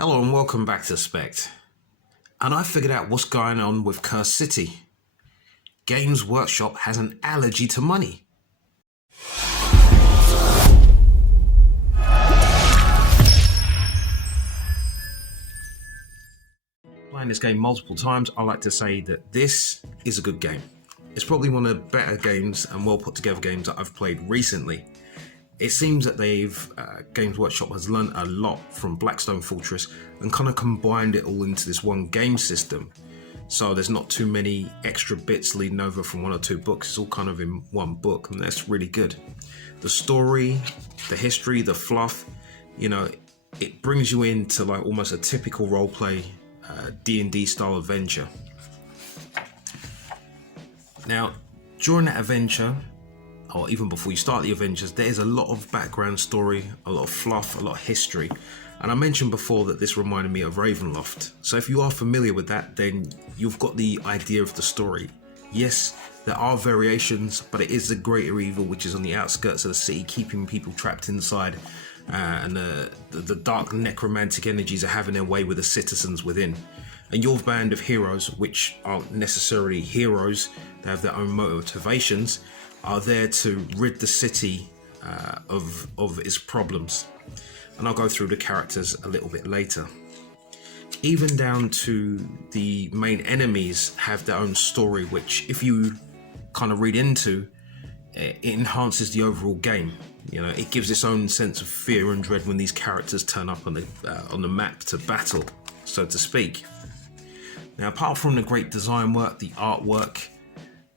Hello and welcome back to Spekd. And I figured out what's going on with Cursed City. Games Workshop has an allergy to money. Playing this game multiple times, I like to say that this is a good game. It's probably one of the better games and well put together games that I've played recently. It seems that Games Workshop has learned a lot from Blackstone Fortress and kind of combined it all into this one game system. So there's not too many extra bits leading over from one or two books. It's all kind of in one book, and that's really good. The story, the history, the fluff, it brings you into like almost a typical roleplay D&D style adventure. Now, during that adventure, or even before you start the adventures, there's a lot of background story, a lot of fluff, a lot of history. And I mentioned before that this reminded me of Ravenloft. So if you are familiar with that, then you've got the idea of the story. Yes, there are variations, but it is the greater evil which is on the outskirts of the city, keeping people trapped inside, and the dark necromantic energies are having their way with the citizens within. And your band of heroes, which aren't necessarily heroes, they have their own motivations, are there to rid the city of its problems. And I'll go through the characters a little bit later. Even down to the main enemies have their own story, which if you kind of read into, it enhances the overall game. It gives its own sense of fear and dread when these characters turn up on the map to battle, so to speak. Now, apart from the great design work, the artwork,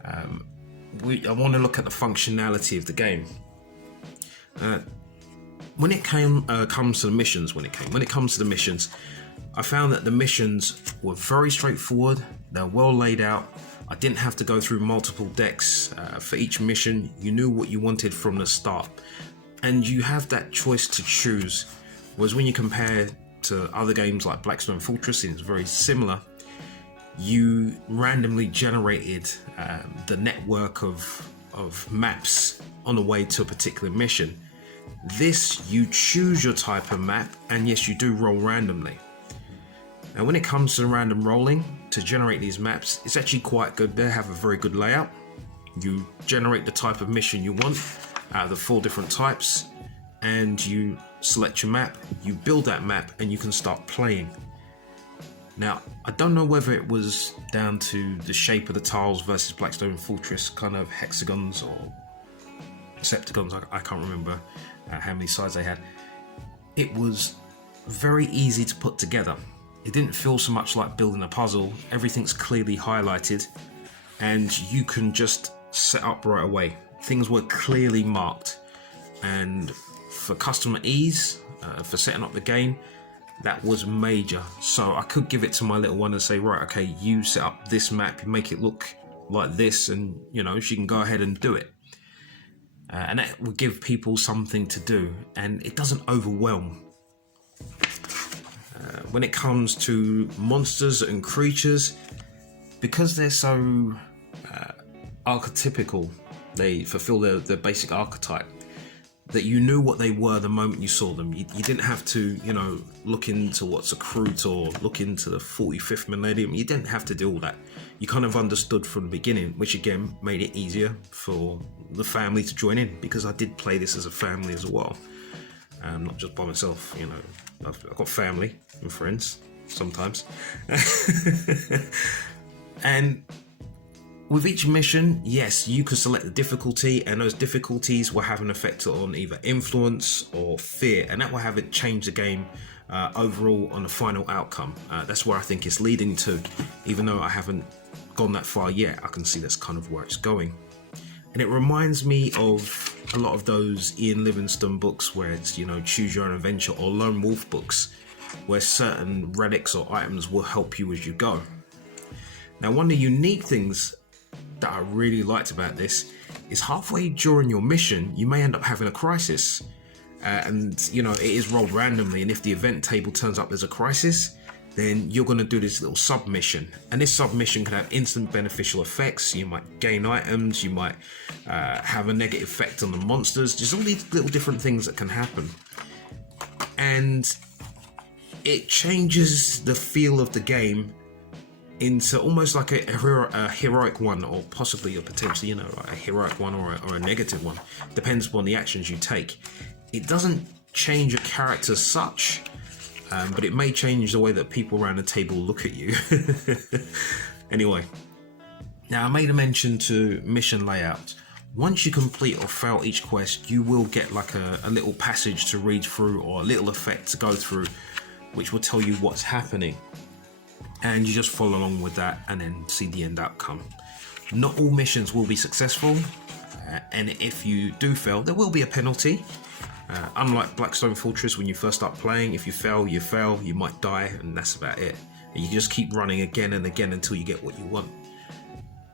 I want to look at the functionality of the game. When it comes to the missions, I found that the missions were very straightforward. They're well laid out. I didn't have to go through multiple decks for each mission. You knew what you wanted from the start, and you have that choice to choose. Whereas when you compare to other games like Blackstone Fortress, it's very similar. You randomly generated the network of maps on the way to a particular mission. This, you choose your type of map, and yes, you do roll randomly. Now, when it comes to random rolling to generate these maps, it's actually quite good. They have a very good layout. You generate the type of mission you want out of the 4 different types, and you select your map, you build that map, and you can start playing. Now, I don't know whether it was down to the shape of the tiles versus Blackstone Fortress, kind of hexagons or septagons, I can't remember how many sides they had. It was very easy to put together. It didn't feel so much like building a puzzle. Everything's clearly highlighted, and you can just set up right away. Things were clearly marked, and for customer ease, for setting up the game, that was major. So I could give it to my little one and say, right, okay, you set up this map, you make it look like this, and she can go ahead and do it. And that will give people something to do, and it doesn't overwhelm. When it comes to monsters and creatures, because they're so archetypical, they fulfill their basic archetype, that you knew what they were the moment you saw them. You didn't have to, look into what's a Kroot or look into the 45th millennium. You didn't have to do all that. You kind of understood from the beginning, which again made it easier for the family to join in, because I did play this as a family as well, not just by myself. I've got family and friends sometimes. And with each mission, yes, you could select the difficulty, and those difficulties will have an effect on either influence or fear, and that will have it change the game overall on the final outcome. That's where I think it's leading to. Even though I haven't gone that far yet, I can see that's kind of where it's going. And it reminds me of a lot of those Ian Livingstone books where it's, choose your own adventure, or lone wolf books, where certain relics or items will help you as you go. Now, one of the unique things that I really liked about this is halfway during your mission, you may end up having a crisis. And it is rolled randomly, and if the event table turns up there's a crisis, then you're going to do this little submission, and this submission can have instant beneficial effects. You might gain items, you might have a negative effect on the monsters. There's all these little different things that can happen, and it changes the feel of the game into almost like a heroic one, or possibly or potentially, like a heroic one or a negative one. Depends upon the actions you take. It doesn't change your character as such, but it may change the way that people around the table look at you. Anyway, now I made a mention to mission layout. Once you complete or fail each quest, you will get like a little passage to read through, or a little effect to go through, which will tell you what's happening. And you just follow along with that and then see the end outcome. Not all missions will be successful, and if you do fail, there will be a penalty. Unlike Blackstone Fortress, when you first start playing, if you fail, you might die, and that's about it. And you just keep running again and again until you get what you want.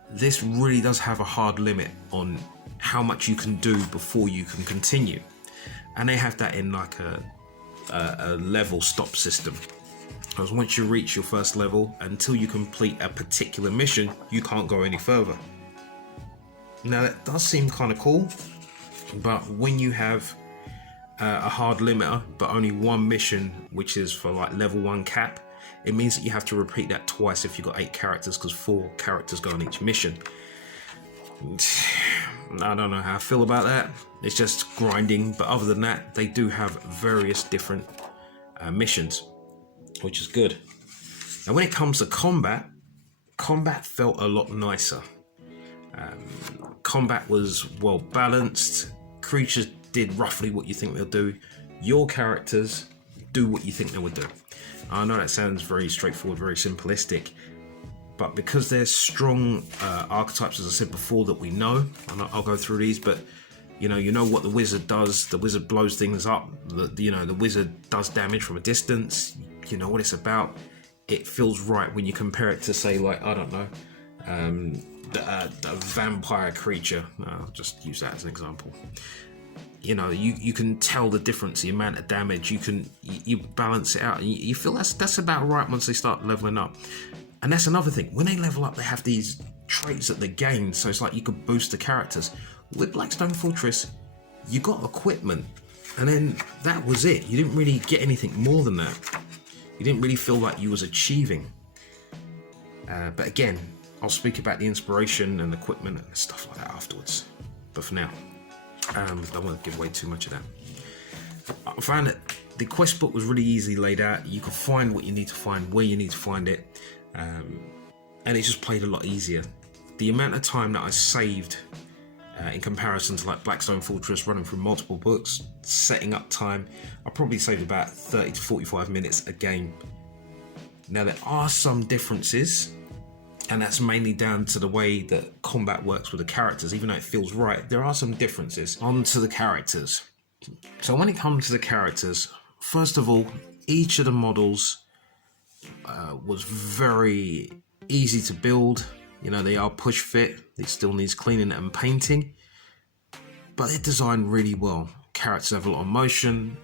This really does have a hard limit on how much you can do before you can continue. And they have that in like a level stop system. Because once you reach your first level, until you complete a particular mission, you can't go any further. Now that does seem kind of cool, but when you have a hard limiter, but only one mission, which is for like level 1 cap, it means that you have to repeat that twice if you've got 8 characters, because 4 characters go on each mission. I don't know how I feel about that. It's just grinding, but other than that, they do have various different missions, which is good. Now when it comes to combat felt a lot nicer. Combat was well balanced. Creatures did roughly what you think they'll do. Your characters do what you think they would do. I know that sounds very straightforward, very simplistic, but because there's strong archetypes, as I said before, that we know, and I'll go through these, but you know what the wizard does. The wizard blows things up. The wizard does damage from a distance. You know what it's about. It feels right when you compare it to, say, like, I don't know, the vampire creature. I'll just use that as an example. You can tell the difference, the amount of damage. You balance it out, and you feel that's about right once they start leveling up. And that's another thing. When they level up, they have these traits that they gain, so it's like you could boost the characters. With Blackstone Fortress, you got equipment, and then that was it. You didn't really get anything more than that. You didn't really feel like you was achieving. But again, I'll speak about the inspiration and equipment and stuff like that afterwards. But for now, I don't want to give away too much of that. I found that the quest book was really easily laid out. You could find what you need to find, where you need to find it, and it just played a lot easier. The amount of time that I saved in comparison to like Blackstone Fortress, running through multiple books, setting up time, I probably saved about 30 to 45 minutes a game. Now there are some differences, and that's mainly down to the way that combat works with the characters. Even though it feels right, there are some differences. On to the characters. So when it comes to the characters, first of all, each of the models was very easy to build. They are push fit. It still needs cleaning and painting, but they're designed really well. Characters have a lot of motion,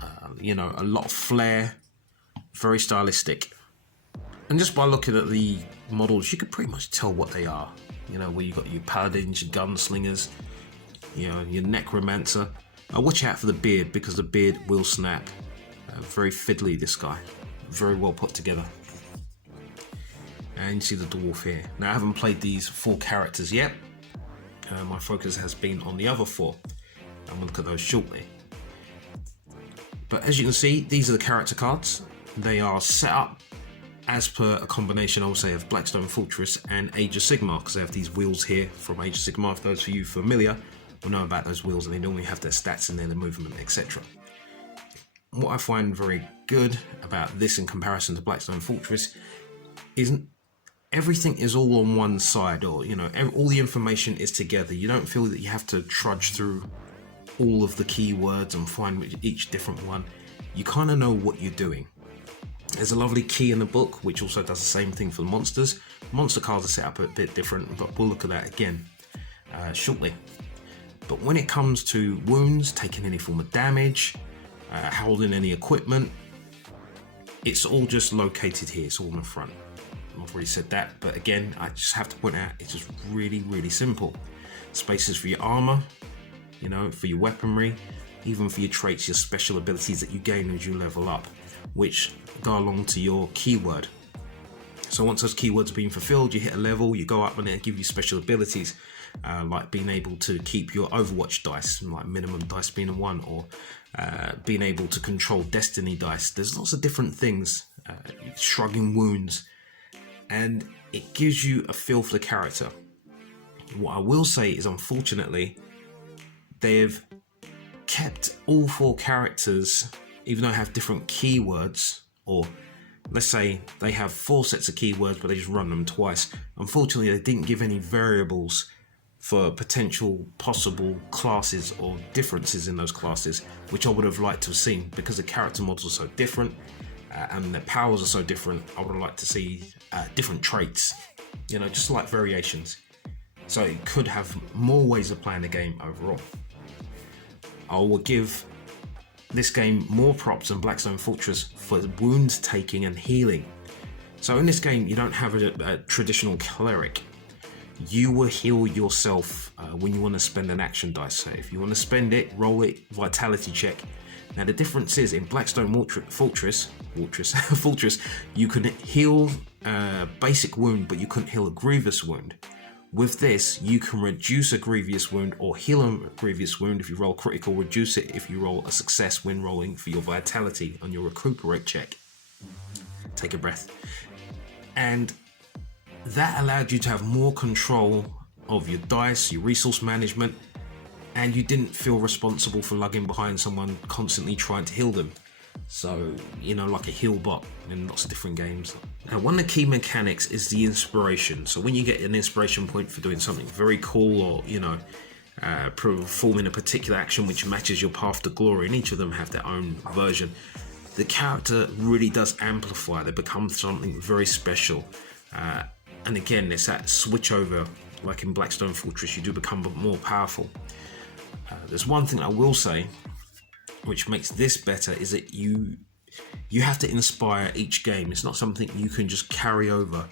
a lot of flair, very stylistic. And just by looking at the models, you could pretty much tell what they are. Where you got your paladins, your gunslingers, your necromancer. Watch out for the beard, because the beard will snap. Very fiddly, this guy. Very well put together. And you see the dwarf here. Now I haven't played these 4 characters yet. My focus has been on the other 4. I'm going to look at those shortly. But as you can see, these are the character cards. They are set up as per a combination, I would say, of Blackstone Fortress and Age of Sigmar, because they have these wheels here from Age of Sigmar. For those of you familiar will know about those wheels, and they normally have their stats in there, the movement, etc. What I find very good about this in comparison to Blackstone Fortress is everything is all on one side, or all the information is together. You don't feel that you have to trudge through all of the keywords and find each different one. You kind of know what you're doing. There's a lovely key in the book which also does the same thing for the monsters. Monster cards are set up a bit different, but we'll look at that again shortly. But when it comes to wounds, taking any form of damage, holding any equipment, it's all just located here. It's all in the front. I've already said that, but again, I just have to point out, it's just really, really simple. Spaces for your armor, for your weaponry, even for your traits, your special abilities that you gain as you level up. which go along to your keyword. So once those keywords have been fulfilled, you hit a level, you go up, and it'll give you special abilities, like being able to keep your Overwatch dice, like minimum dice being a 1, or being able to control Destiny dice. There's lots of different things, shrugging wounds, and it gives you a feel for the character. What I will say is, unfortunately, they've kept all 4 characters, even though they have different keywords, or let's say they have 4 sets of keywords but they just run them twice. Unfortunately, they didn't give any variables for potential possible classes or differences in those classes, which I would have liked to have seen, because the character models are so different and their powers are so different. I would have liked to see different traits, you know, just like variations. So it could have more ways of playing the game overall. I will give this game more props than Blackstone Fortress for wound taking and healing. So in this game, you don't have a traditional cleric. You will heal yourself when you want to spend an action dice. So if you want to spend it, roll it, vitality check. Now the difference is, in Blackstone Fortress, you can heal a basic wound, but you couldn't heal a grievous wound. With this, you can reduce a grievous wound or heal a grievous wound if you roll critical, reduce it if you roll a success when rolling for your vitality on your recuperate check. Take a breath. And that allowed you to have more control of your dice, your resource management, and you didn't feel responsible for lugging behind someone constantly trying to heal them. So, you know, like a heal bot in lots of different games. Now, one of the key mechanics is the inspiration. So when you get an inspiration point for doing something very cool, or, you know, performing a particular action which matches your path to glory, and each of them have their own version, the character really does amplify. They become something very special. And again, it's that switch over, like in Blackstone Fortress, you do become more powerful. There's one thing I will say, which makes this better, is that you have to inspire each game. It's not something you can just carry over.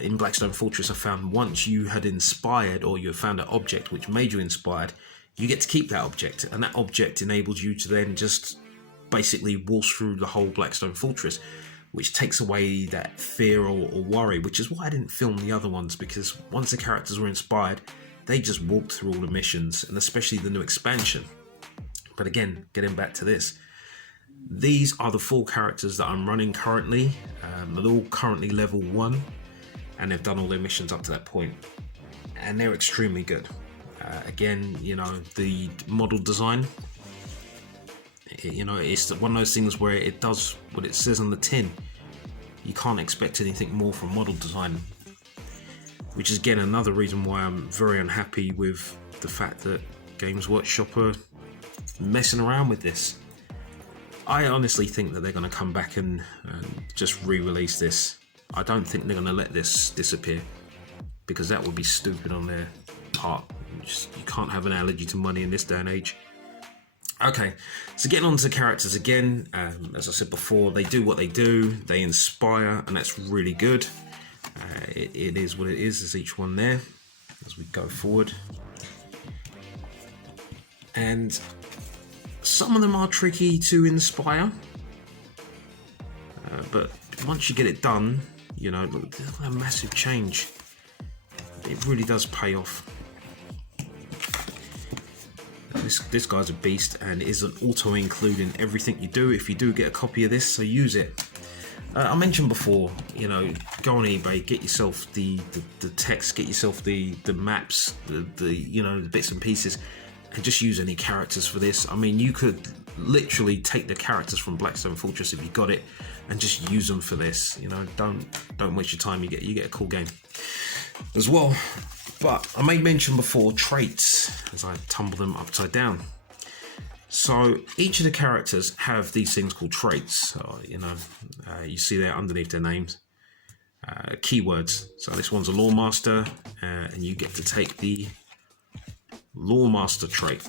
In Blackstone Fortress, I found once you had inspired, or you found an object which made you inspired, you get to keep that object, and that object enables you to then just basically waltz through the whole Blackstone Fortress, which takes away that fear or worry, which is why I didn't film the other ones, because once the characters were inspired, they just walked through all the missions, and especially the new expansion. But again, getting back to this, these are the 4 characters that I'm running currently. They're all currently level 1, and they've done all their missions up to that point, and they're extremely good. Again, you know, the model design, you know, it's one of those things where it does what it says on the tin. You can't expect anything more from model design, which is again another reason why I'm very unhappy with the fact that Games Workshop are messing around with this. I honestly think that they're going to come back and just re-release this. I don't think they're going to let this disappear, because that would be stupid on their part. You can't have an allergy to money in this day and age. Okay, so getting on to the characters again, as I said before, they do what they do, they inspire, and that's really good. It is what it is, there's each one there as we go forward. And some of them are tricky to inspire, but once you get it done, you know, look, there's a massive change. It really does pay off. This guy's a beast, and is an auto-include in everything you do if you do get a copy of this, so use it. I mentioned before, you know, go on eBay, get yourself the text, get yourself the maps, the you know, the bits and pieces, and just use any characters for this. I mean, you could literally take the characters from Blackstone Fortress if you got it, and just use them for this. You know, don't waste your time. You get a cool game as well. But I made mention before traits as I tumble them upside down. So each of the characters have these things called traits. So, you know, you see there underneath their names, keywords. So this one's a Lawmaster, and you get to take the Lawmaster trait.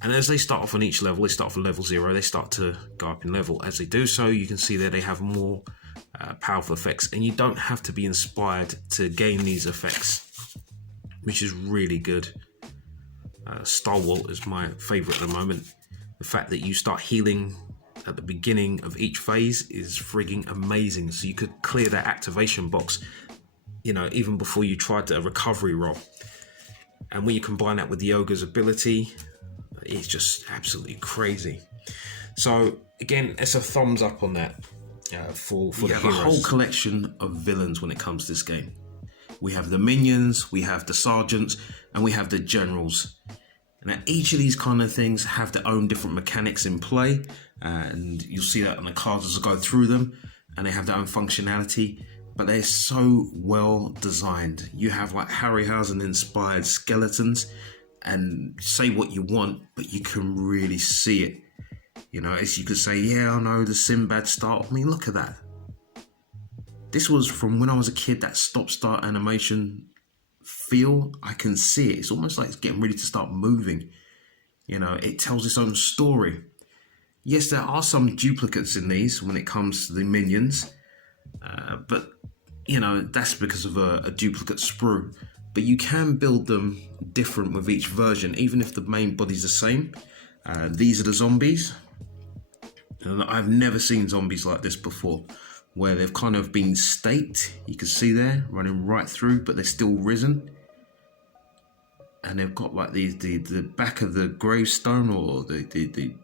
And as they start off on each level, they start off at level 0, they start to go up in level. As they do so, you can see there they have more powerful effects, and you don't have to be inspired to gain these effects, which is really good. Stalwart is my favourite at the moment. The fact that you start healing at the beginning of each phase is frigging amazing. So you could clear that activation box, you know, even before you tried a recovery roll. And when you combine that with the ogre's ability, it's just absolutely crazy. So again, it's a thumbs up on that for the heroes. We have a whole collection of villains when it comes to this game. We have the minions, we have the sergeants, and we have the generals. Now, each of these kind of things have their own different mechanics in play, and you'll see that on the cards as I go through them, and they have their own functionality, but they're so well designed. You have like Harryhausen-inspired skeletons, and say what you want, but you can really see it. You know, as you could say, yeah, I know the Sinbad start. I mean, look at that. This was from when I was a kid, that stop-start animation feel. I can see it. It's almost like it's getting ready to start moving. You know, it tells its own story. Yes, there are some duplicates in these when it comes to the minions, but, you know, that's because of a duplicate sprue. But you can build them different with each version, even if the main body's the same. These are the zombies. And I've never seen zombies like this before, where they've kind of been staked. You can see there, running right through, but they're still risen. And they've got like the back of the gravestone, or the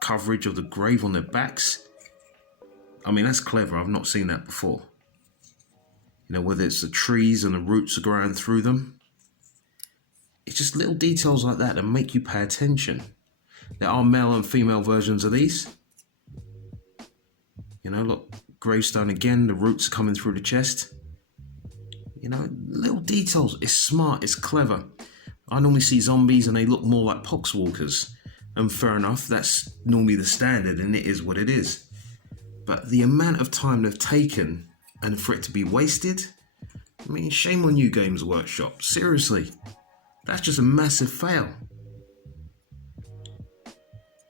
coverage of the grave on their backs. I mean, that's clever. I've not seen that before. You know, whether it's the trees and the roots are growing through them. It's just little details like that that make you pay attention. There are male and female versions of these. You know, look, gravestone again, the roots coming through the chest. You know, little details. It's smart, it's clever. I normally see zombies and they look more like poxwalkers. And fair enough, that's normally the standard and it is what it is. But the amount of time they've taken and for it to be wasted, I mean, shame on you, Games Workshop. Seriously, that's just a massive fail.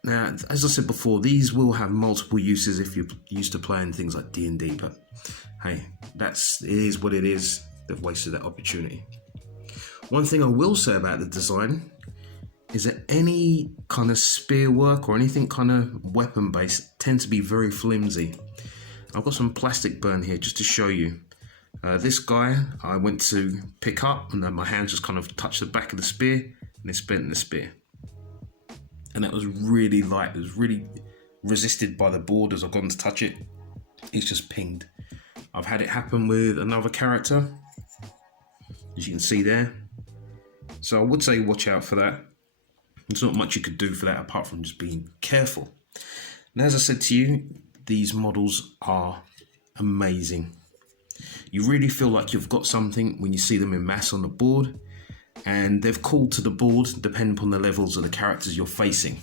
Now, as I said before, these will have multiple uses if you're used to playing things like D&D, but hey, it is what it is. They've wasted that opportunity. One thing I will say about the design is that any kind of spear work or anything kind of weapon based tend to be very flimsy. I've got some plastic burn here just to show you. This guy I went to pick up and then my hands just kind of touched the back of the spear and it's bent in the spear. And that was really light. It was really resisted by the board as I've gone to touch it. It's just pinged. I've had it happen with another character, as you can see there. So I would say watch out for that. There's not much you could do for that apart from just being careful. And as I said to you, these models are amazing. You really feel like you've got something when you see them in mass on the board. And they've called to the board depending upon the levels of the characters you're facing.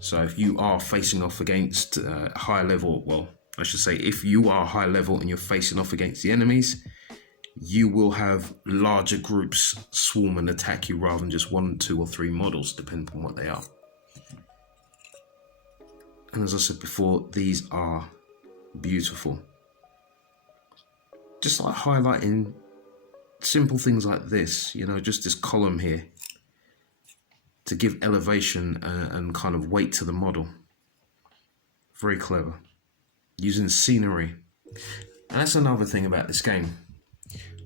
So if you are facing off against high level, well, I should say if you are high level and you're facing off against the enemies, you will have larger groups swarm and attack you rather than just 1, 2 or 3 models, depending on what they are. And as I said before, these are beautiful. Just like highlighting simple things like this, you know, just this column here to give elevation and kind of weight to the model. Very clever. Using scenery. And that's another thing about this game.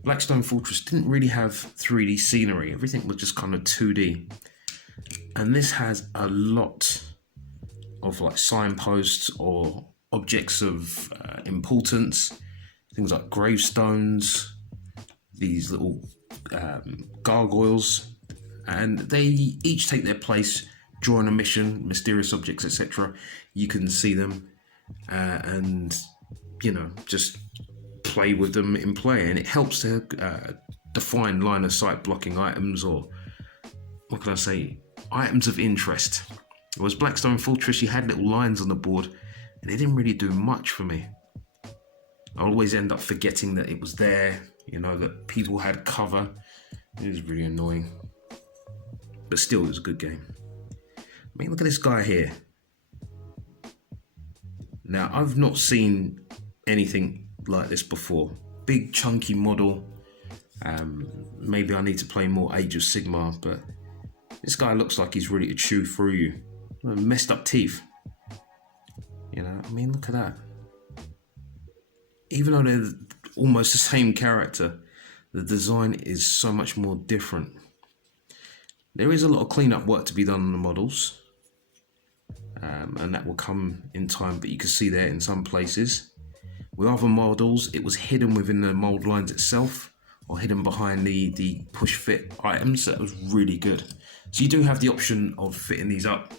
Blackstone Fortress didn't really have 3D scenery. Everything was just kind of 2D. And this has a lot of like signposts or objects of importance. Things like gravestones, these little gargoyles, and they each take their place during a mission, mysterious objects, etc. You can see them and, you know, just play with them in play, and it helps to define line of sight blocking items, or what can I say, items of interest. Whereas Blackstone Fortress, you had little lines on the board and they didn't really do much for me. I always end up forgetting that it was there, you know, that people had cover. It was really annoying. But still, it was a good game. I mean, look at this guy here. Now, I've not seen anything like this before. Big, chunky model. Maybe I need to play more Age of Sigmar, but this guy looks like he's ready to chew through you. Messed up teeth. You know, I mean, look at that. Even though they're almost the same character, the design is so much more different. There is a lot of cleanup work to be done on the models, and that will come in time, but you can see there in some places. With other models, it was hidden within the mold lines itself, or hidden behind the push fit items. That was really good. So you do have the option of fitting these up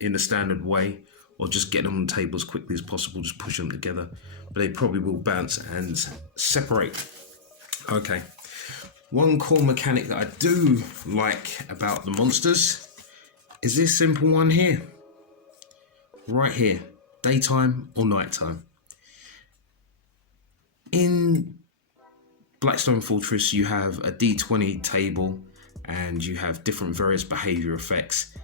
in the standard way, or just getting them on the table as quickly as possible, just push them together, but they probably will bounce and separate. Okay, one core mechanic that I do like about the monsters is this simple one here, right here, daytime or nighttime. In Blackstone Fortress, you have a D20 table and you have different various behavior effects.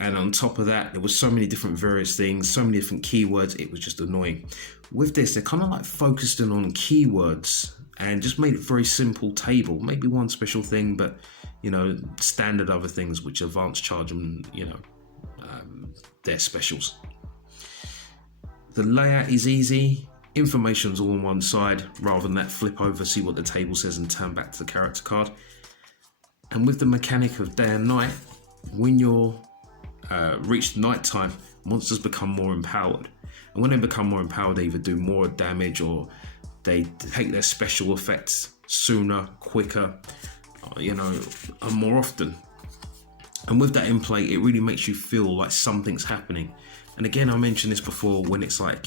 And on top of that, there was so many different various things, so many different keywords, it was just annoying. With this, they're kind of like focused in on keywords and just made it a very simple table. Maybe one special thing, but, you know, standard other things which advanced charge them, you know, their specials. The layout is easy. Information's all on one side, rather than that flip over, see what the table says and turn back to the character card. And with the mechanic of day and night, when you're reached nighttime, monsters become more empowered. And when they become more empowered, they either do more damage or they take their special effects sooner, quicker, you know, and more often. And with that in play, it really makes you feel like something's happening. And again, I mentioned this before, when it's like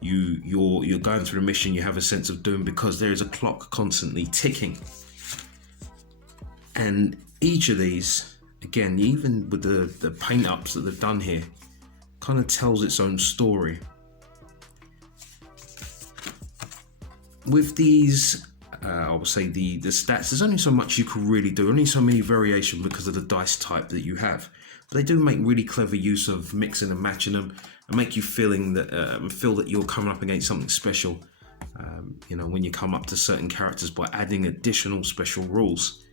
you're going through the mission, you have a sense of doom because there is a clock constantly ticking. And each of these, again, even with the paint ups that they've done here, kind of tells its own story. With these, I would say the stats, there's only so much you can really do, only so many variation because of the dice type that you have. But they do make really clever use of mixing and matching them and make you feel that you're coming up against something special. You know, when you come up to certain characters by adding additional special rules.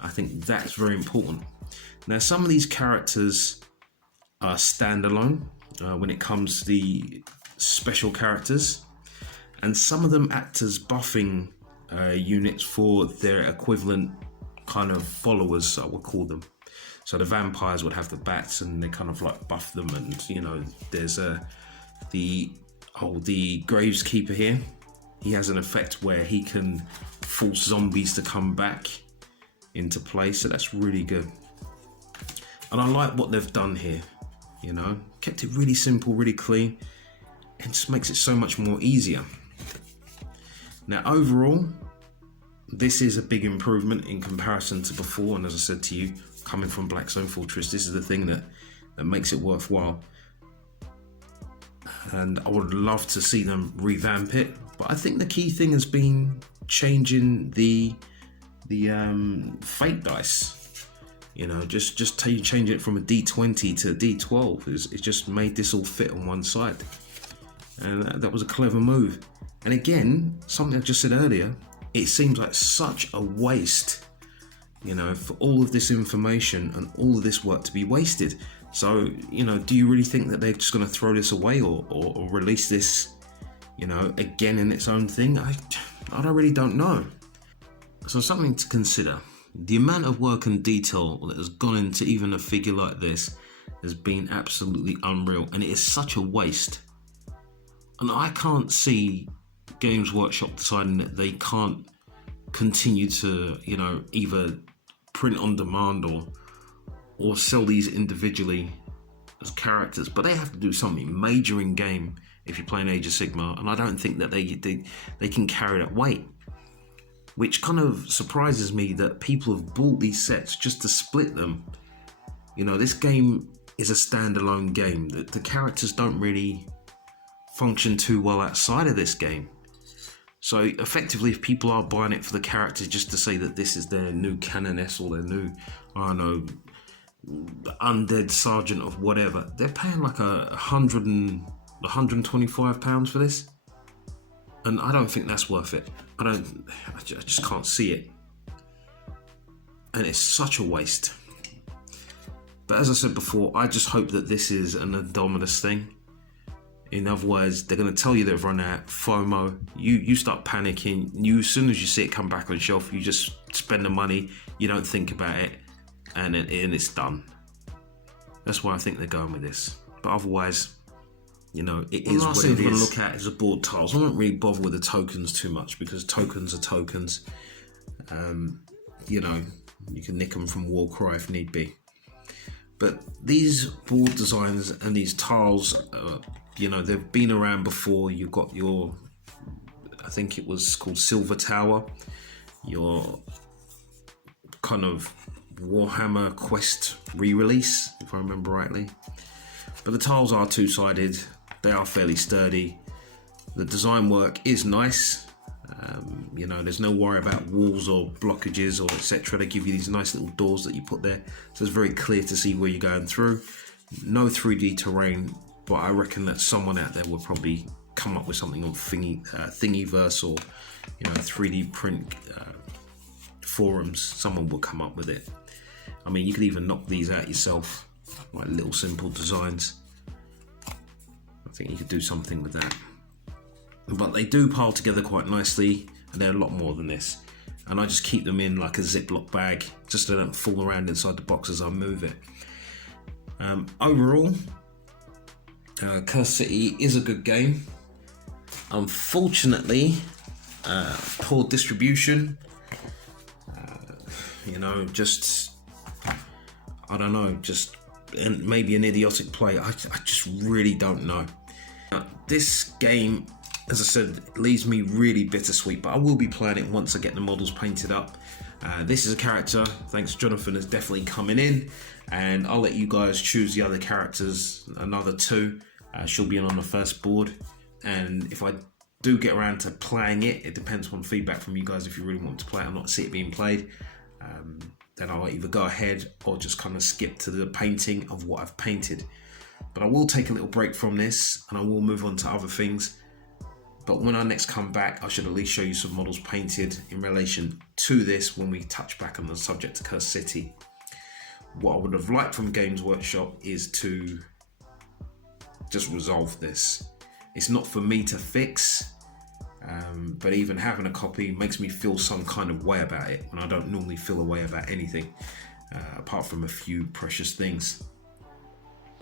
I think that's very important. Now, some of these characters are standalone when it comes to the special characters, and some of them act as buffing units for their equivalent kind of followers, I would call them. So the vampires would have the bats, and they kind of like buff them. And you know, there's the Graveskeeper here. He has an effect where he can force zombies to come back into play, so that's really good. And I like what they've done here. You know, kept it really simple, really clean, and just makes it so much more easier. Now, overall, this is a big improvement in comparison to before, and as I said to you, coming from Blackstone Fortress, this is the thing that makes it worthwhile. And I would love to see them revamp it, but I think the key thing has been changing the fate dice. You know, just change it from a D20 to a D12. It just made this all fit on one side, and that was a clever move. And again, something I just said earlier, it seems like such a waste, you know, for all of this information and all of this work to be wasted. So, you know, do you really think that they're just going to throw this away or release this, you know, again in its own thing? I really don't know. So something to consider. The amount of work and detail that has gone into even a figure like this has been absolutely unreal, and it is such a waste. And I can't see Games Workshop deciding that they can't continue to, you know, either print on demand or sell these individually as characters, but they have to do something major in game if you're playing Age of Sigmar, and I don't think that they can carry that weight. Which kind of surprises me that people have bought these sets just to split them. You know, this game is a standalone game. The characters don't really function too well outside of this game. So effectively, if people are buying it for the characters just to say that this is their new canoness or their new, I don't know, undead sergeant of whatever, they're paying like £125 for this. And I don't think that's worth it. I just can't see it. And it's such a waste. But as I said before, I just hope that this is an Indominus thing. In other words, they're going to tell you they've run out. FOMO. You start panicking. As soon as you see it come back on the shelf, you just spend the money. You don't think about it, and it's done. That's why I think they're going with this. But otherwise, it is what it is. The last thing I'm going to look at is the board tiles. I won't really bother with the tokens too much because tokens are tokens. You can nick them from Warcry if need be. But these board designs and these tiles, they've been around before. You've got your, I think it was called Silver Tower, your kind of Warhammer Quest re-release, if I remember rightly. But the tiles are two-sided. They are fairly sturdy. The design work is nice. There's no worry about walls or blockages or etc. They give you these nice little doors that you put there, so it's very clear to see where you're going through. No 3D terrain, but I reckon that someone out there will probably come up with something on Thingiverse or 3D print forums. Someone will come up with it. I mean, you could even knock these out yourself, like little simple designs. I think you could do something with that. But they do pile together quite nicely, and they're a lot more than this. And I just keep them in like a Ziploc bag, just so they don't fall around inside the box as I move it. Overall, Cursed City is a good game. Unfortunately, poor distribution. I don't know, and maybe an idiotic play. I just really don't know. This game, as I said, leaves me really bittersweet, but I will be playing it once I get the models painted up. This is a character, thanks Jonathan, is definitely coming in, and I'll let you guys choose the other characters, another two. She'll be in on the first board, and if I do get around to playing it, it depends on feedback from you guys. If you really want to play it and not see it being played, then I'll either go ahead or just kind of skip to the painting of what I've painted. But I will take a little break from this and I will move on to other things. But when I next come back, I should at least show you some models painted in relation to this when we touch back on the subject of Cursed City. What I would have liked from Games Workshop is to just resolve this. It's not for me to fix, but even having a copy makes me feel some kind of way about it, and I don't normally feel a way about anything, apart from a few precious things.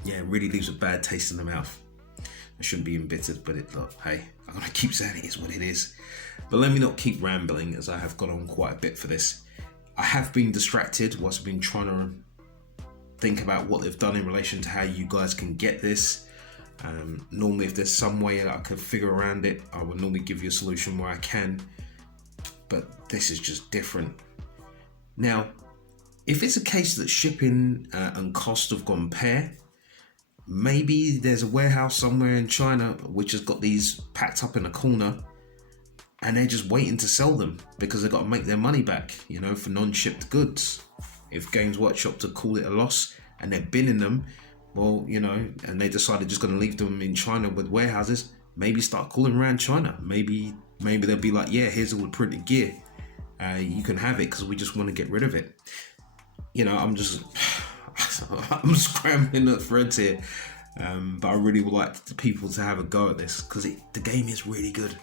Yeah, it really leaves a bad taste in the mouth. I shouldn't be embittered, but hey, I'm gonna keep saying it is what it is. But let me not keep rambling, as I have gone on quite a bit for this. I have been distracted whilst I've been trying to think about what they've done in relation to how you guys can get this. Normally, if there's some way that I could figure around it, I would normally give you a solution where I can, but this is just different. Now, if it's a case that shipping and cost have gone pair, maybe there's a warehouse somewhere in China which has got these packed up in a corner and they're just waiting to sell them because they've got to make their money back, for non-shipped goods. If Games Workshop to call it a loss and they're binning them, well, and they decided just going to leave them in China with warehouses, maybe start calling around China. Maybe they'll be like, yeah, here's all the printed gear. You can have it because we just want to get rid of it. I'm scrambling at threads here. But I really would like the people to have a go at this because the game is really good.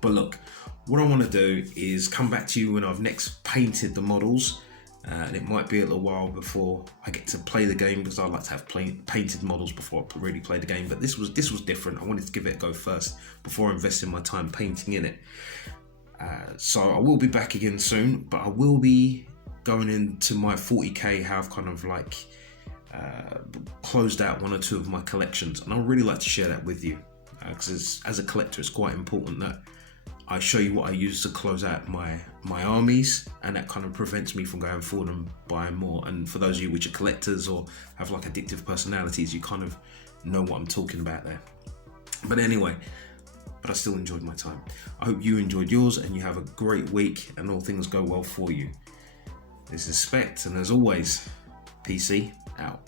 But look, what I want to do is come back to you when I've next painted the models. And it might be a little while before I get to play the game because I like to have painted models before I really play the game. But this was different. I wanted to give it a go first before investing my time painting in it. So I will be back again soon, but I will be going into my 40k, how I've kind of like closed out one or two of my collections, and I'd really like to share that with you because as a collector, it's quite important that I show you what I use to close out my armies, and that kind of prevents me from going forward and buying more. And for those of you which are collectors or have like addictive personalities, you kind of know what I'm talking about there. But anyway, I still enjoyed my time. I hope you enjoyed yours and you have a great week and all things go well for you. This is Spekd, and as always, PC out.